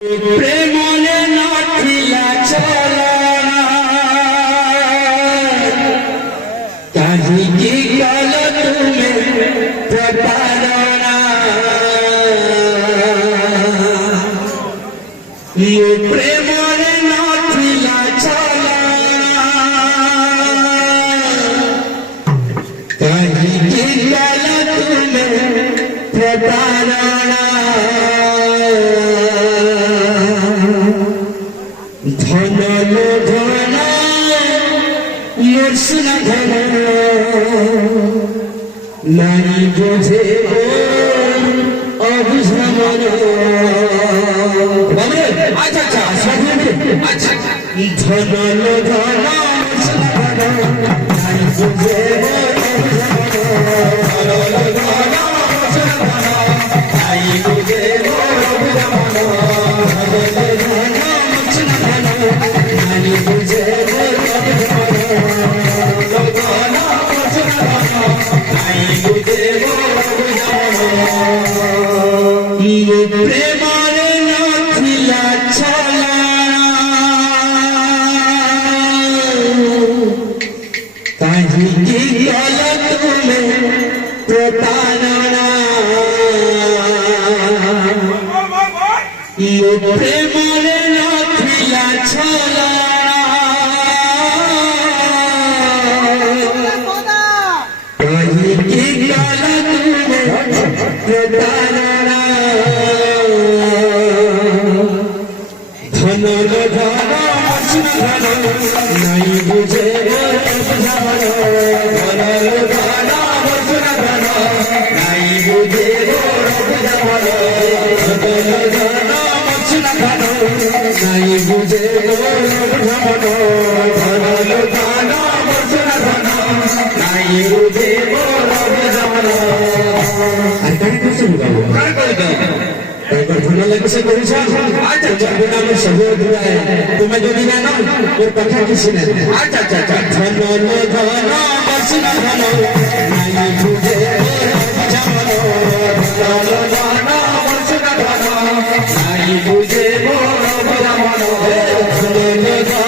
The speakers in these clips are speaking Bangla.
প্রেমনে নথিলা চলনা কাহিকি কল তুমি প্রতারণা প্রেমনে নথিলা চলনা কাহিকি কল তুমি প্রতারণা ধন ধন মোর ধন নারী বোঝে অবুঝা মন আচ্ছা আচ্ছা ধন ধন নারী বোঝে প্রেমরে নথিলা চলনা কাহিকি কল তুমি প্রতারণা প্রেমরে নথিলা চলনা কাহিকি কল তুমি প্রতারণা ধন ধন নাই বুঝে ধন ধন নাই বুঝে নাই বুঝে নাই বুঝে আর কানে করছে বাবু কানে করে দাও একবার ধন লাগছে করেছ আচ্ছা তোমার নামে সহজ দুয়ায় তুমি যদি না নাও ওর কথা কিছু না আচ্ছা ধন ধন বর্ষণ ধন নাই বুঝে জামন ধন ধন বর্ষণ ধন নাই বুঝে জামন ধন ধন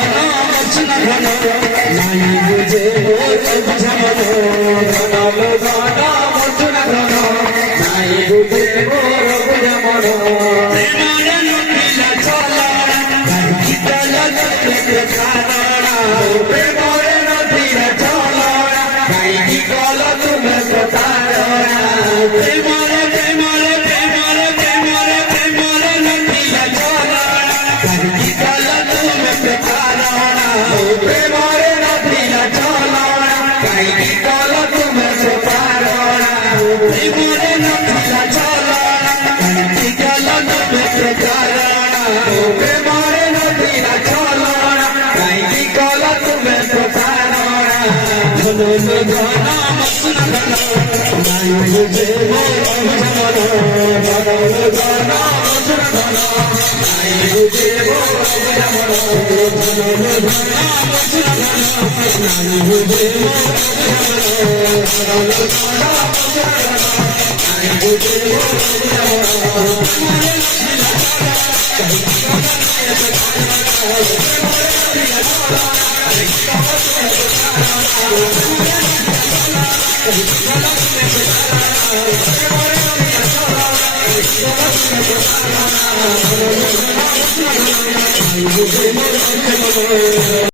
বর্ষণ ধন নাই বুঝে জামন ধন ধন বর্ষণ ধন নাই বুঝে